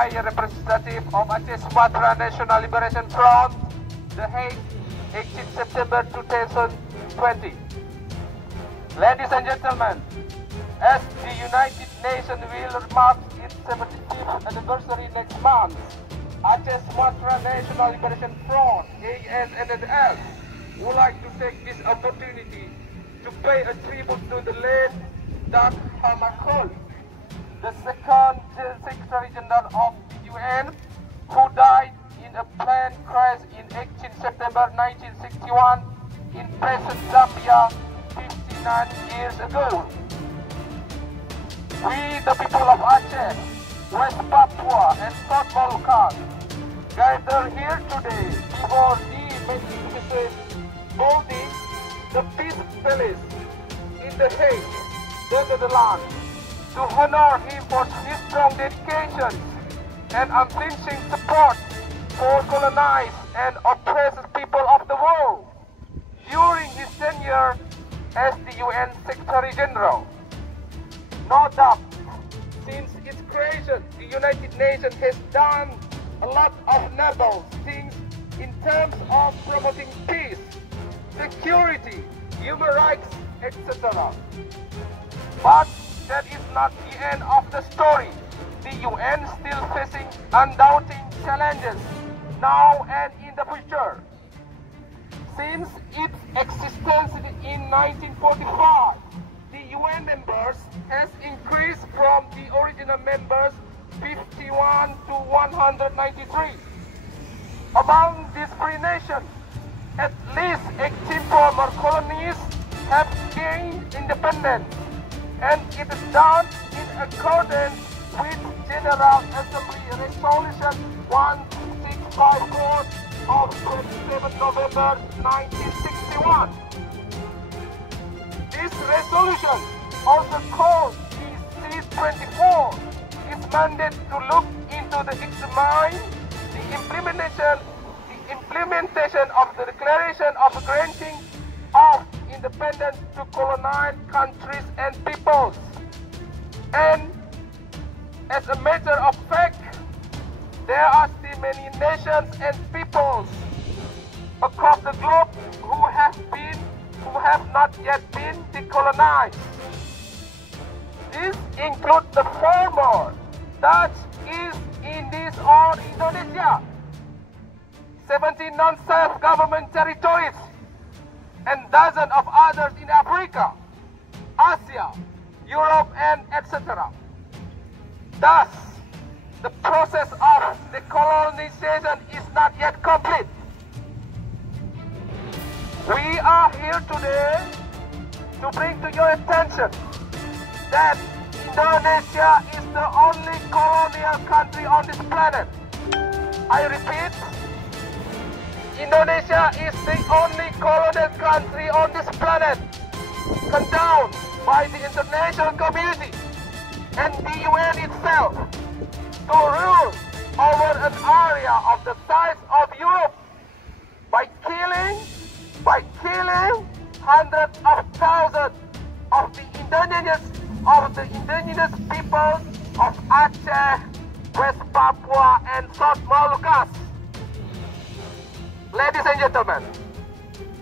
by a representative of Acheh-Sumatra National Liberation Front, The Hague, 18 September 2020. Ladies and gentlemen, as the United Nations will mark its 75th anniversary next month, Acheh-Sumatra National Liberation Front, ASNLF, would like to take this opportunity to pay a tribute to the late Acheh-Sumatra, the second Secretary General of the UN, who died in a plane crash in 18 September 1961 in present Zambia 59 years ago. We, the people of Aceh, West Papua and South Moluccas, gather here today before the magnificent building, the Peace Palace in The Hague, Netherlands, to honor him for his strong dedication and unflinching support for colonized and oppressed people of the world during his tenure as the UN Secretary General. No doubt, since its creation, the United Nations has done a lot of noble things in terms of promoting peace, security, human rights, etc. But that is not the end of the story. The UN still facing undoubting challenges now and in the future. Since its existence in 1945, the UN members has increased from the original members 51 to 193. Among these free nations, at least 18 former colonies have gained independence, and it is done in accordance with General Assembly Resolution 1654 of 27 November 1961. This resolution, also called the C-24, is mandated to look into examine the implementation of the Declaration of Granting of Independence to colonized countries and peoples. And as a matter of fact, there are still many nations and peoples across the globe who have not yet been decolonized. This includes the former Dutch East Indies or Indonesia, 17 non-self-government territories, and dozens of others in Africa, Asia, Europe, and etc. Thus, the process of decolonization is not yet complete. We are here today to bring to your attention that Indonesia is the only colonial country on this planet. I repeat, Indonesia is the only colonial country on this planet condoned by the international community and the UN itself to rule over an area of the size of Europe by killing hundreds of thousands of the indigenous peoples of Aceh, West Papua and South Moluccas. Ladies and gentlemen,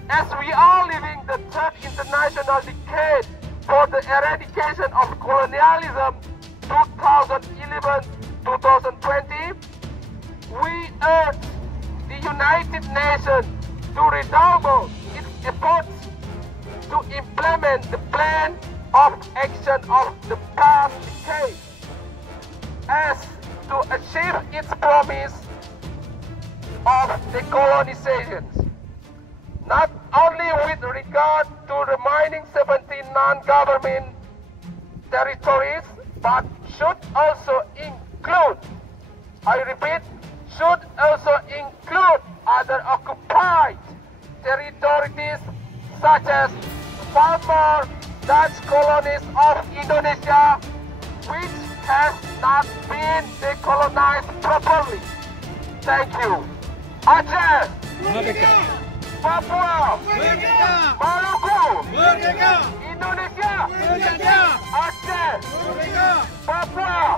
as we are living the third international decade for the eradication of colonialism 2011-2020, we urge the United Nations to redouble its efforts to implement the plan of action of the past decade as to achieve its promise of decolonization, not only with regard to remaining 17 non-government territories, but should also include, I repeat, should also include other occupied territories such as former Dutch colonies of Indonesia, which has not been decolonized properly. Thank you. Aceh, Papua, Maluku, Indonesia, Aceh, Papua,